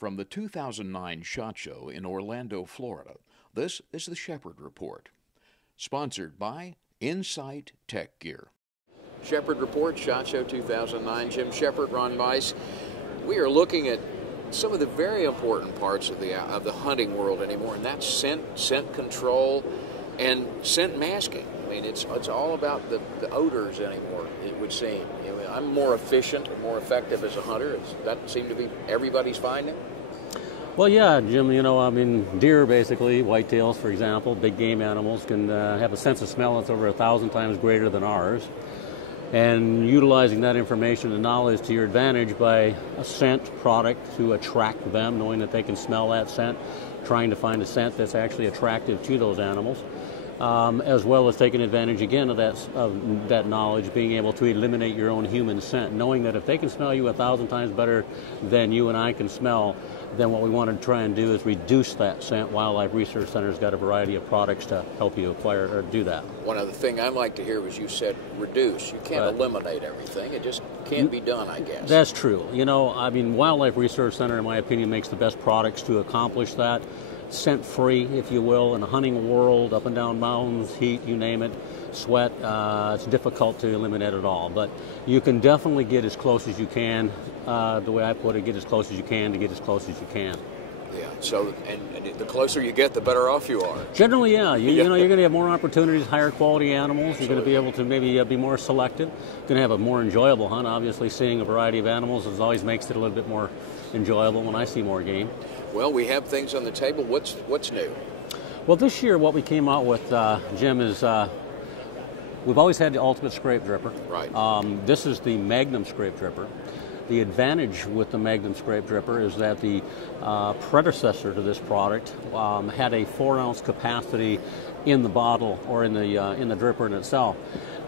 From the 2009 SHOT Show in Orlando, Florida, this is the Shepherd Report, sponsored by Insight Tech Gear. Shepherd Report, SHOT Show 2009. Jim Shepherd, Ron Bice. We are looking at some of the very important parts of the hunting world anymore, and that's scent control, and scent masking. I mean, it's all about the odors anymore, it would seem. You know, I'm more efficient and more effective as a hunter. That seems to be everybody's finding. Well, yeah, Jim, you know, I mean, deer basically, whitetails, for example, big game animals can have a sense of smell that's over 1,000 times greater than ours. And utilizing that information and knowledge to your advantage by a scent product to attract them, knowing that they can smell that scent, trying to find a scent that's actually attractive to those animals, as well as taking advantage again of that knowledge, being able to eliminate your own human scent, knowing that if they can smell you 1,000 times better than you and I can smell, then what we want to try and do is reduce that scent. Wildlife Research Center's got a variety of products to help you acquire or do that. One other thing I'd like to hear was you said reduce. You can't eliminate everything. It just can't be done, I guess. That's true. You know, I mean, Wildlife Research Center, in my opinion, makes the best products to accomplish that. Scent-free, if you will, in a hunting world, up and down mountains, heat, you name it, sweat, it's difficult to eliminate it all. But you can definitely get as close as you can, the way I put it, get as close as you can to get as close as you can. Yeah, so, and the closer you get, the better off you are. Generally, yeah. You know, you're going to have more opportunities, higher quality animals. You're going to be able to maybe be more selective. You're going to have a more enjoyable hunt. Obviously, seeing a variety of animals always makes it a little bit more enjoyable when I see more game. Well, we have things on the table. What's new? Well, this year what we came out with, Jim, is we've always had the Ultimate Scrape Dripper. Right. This is the Magnum Scrape Dripper. The advantage with the Magnum Scrape Dripper is that the predecessor to this product had a 4-ounce capacity in the bottle or in the dripper in itself.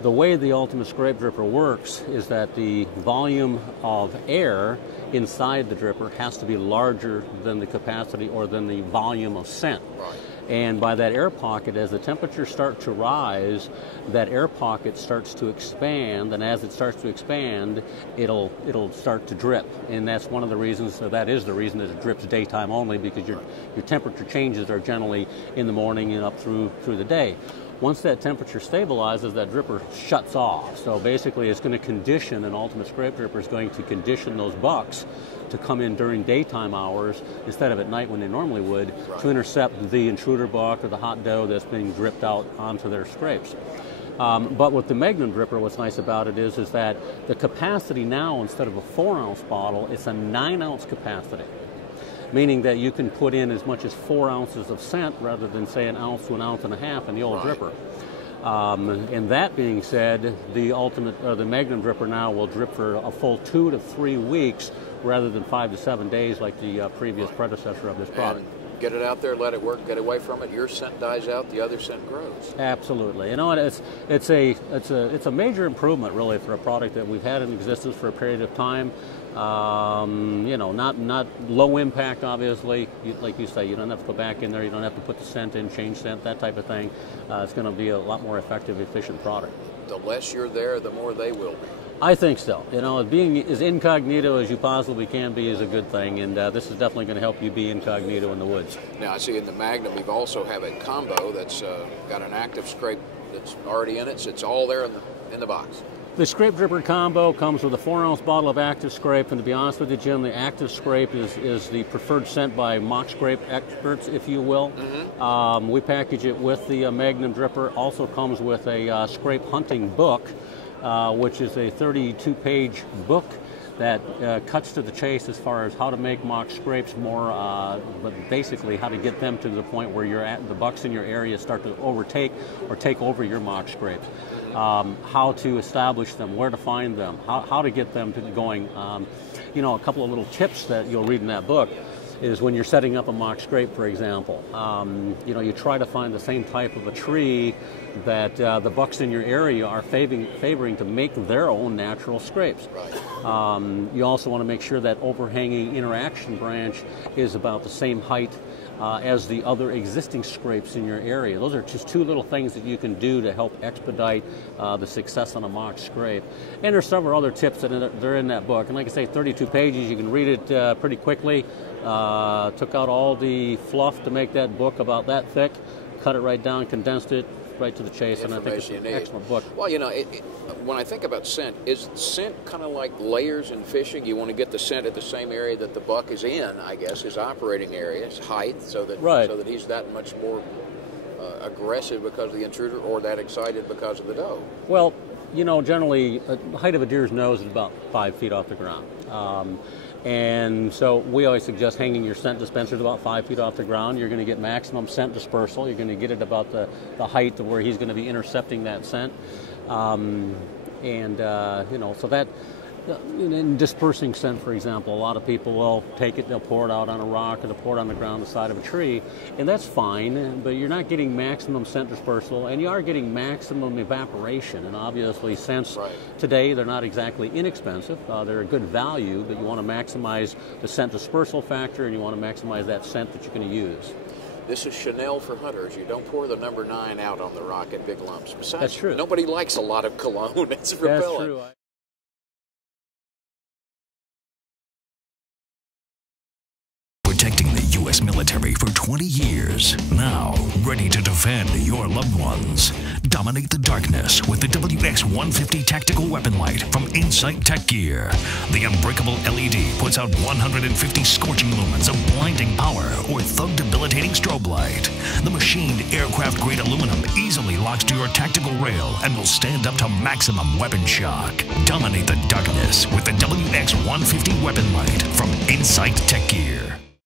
The way the Ultimate Scrape Dripper works is that the volume of air inside the dripper has to be larger than the capacity or than the volume of scent. Right. And by that air pocket, as the temperatures start to rise, that air pocket starts to expand, and as it starts to expand, it'll start to drip. And that's one of the reasons, so that is the reason that it drips daytime only, because your temperature changes are generally in the morning and up through the day. Once that temperature stabilizes, that dripper shuts off. So basically it's going to condition, an Ultimate Scrape Dripper is going to condition those bucks to come in during daytime hours instead of at night when they normally would, to intercept the intruder buck or the hot doe that's being dripped out onto their scrapes. But with the Magnum Dripper, what's nice about it is that the capacity now, instead of a 4-ounce bottle, it's a 9-ounce capacity, meaning that you can put in as much as 4 ounces of scent rather than, say, 1 ounce to 1.5 ounces in the old dripper. And that being said, the Magnum Dripper now will drip for a full 2 to 3 weeks rather than 5 to 7 days like the previous predecessor of this product. And get it out there, let it work, get away from it. Your scent dies out, the other scent grows. Absolutely. You know, it's a major improvement really for a product that we've had in existence for a period of time. You know, not low impact, obviously. Like you say, you don't have to go back in there, you don't have to put the scent in, change scent, that type of thing. It's going to be a lot more effective, efficient product. The less you're there, the more they will be. I think so. You know, being as incognito as you possibly can be is a good thing, and this is definitely going to help you be incognito in the woods. Now, I see in the Magnum, you also have a combo that's got an active scrape that's already in it, so it's all there in the box. The Scrape Dripper combo comes with a 4-ounce bottle of active scrape, and to be honest with you, Jim, the active scrape is the preferred scent by mock scrape experts, if you will. Mm-hmm. We package it with the Magnum Dripper. Also comes with a scrape hunting book, which is a 32-page book that cuts to the chase as far as how to make mock scrapes more, but basically how to get them to the point where the bucks in your area start to overtake or take over your mock scrapes. How to establish them, where to find them, how to get them to going. You know, a couple of little tips that you'll read in that book is when you're setting up a mock scrape, for example. You know, you try to find the same type of a tree that the bucks in your area are favoring to make their own natural scrapes. Right. You also want to make sure that overhanging interaction branch is about the same height as the other existing scrapes in your area. Those are just two little things that you can do to help expedite the success on a mock scrape. And there's several other tips that are in that book. And like I say, 32 pages, you can read it pretty quickly. Took out all the fluff to make that book about that thick, cut it right down, condensed it, right to the chase, and I think it's an excellent book. Well, you know, when I think about scent, is scent kind of like layers in fishing? You want to get the scent at the same area that the buck is in, I guess, his operating area, his height, so that he's that much more aggressive because of the intruder, or that excited because of the doe. Well, you know, generally, the height of a deer's nose is about 5 feet off the ground. And so we always suggest hanging your scent dispensers about 5 feet off the ground. You're going to get maximum scent dispersal. You're going to get it about the height of where he's going to be intercepting that scent. You know, so that, in dispersing scent, for example, a lot of people will take it, they'll pour it out on a rock, or they'll pour it on the ground, the side of a tree, and that's fine, but you're not getting maximum scent dispersal, and you are getting maximum evaporation. And obviously, scents today, they're not exactly inexpensive. They're a good value, but you want to maximize the scent dispersal factor, and you want to maximize that scent that you're going to use. This is Chanel for hunters. You don't pour the number 9 out on the rock in big lumps. Besides, that's true. Nobody likes a lot of cologne. It's repellent. That's true. Protecting the U.S. military for 20 years. Now, ready to defend your loved ones. Dominate the darkness with the WX-150 Tactical Weapon Light from Insight Tech Gear. The unbreakable LED puts out 150 scorching lumens of blinding power or thug-debilitating strobe light. The machined aircraft-grade aluminum easily locks to your tactical rail and will stand up to maximum weapon shock. Dominate the darkness with the WX-150 Weapon Light from Insight Tech Gear.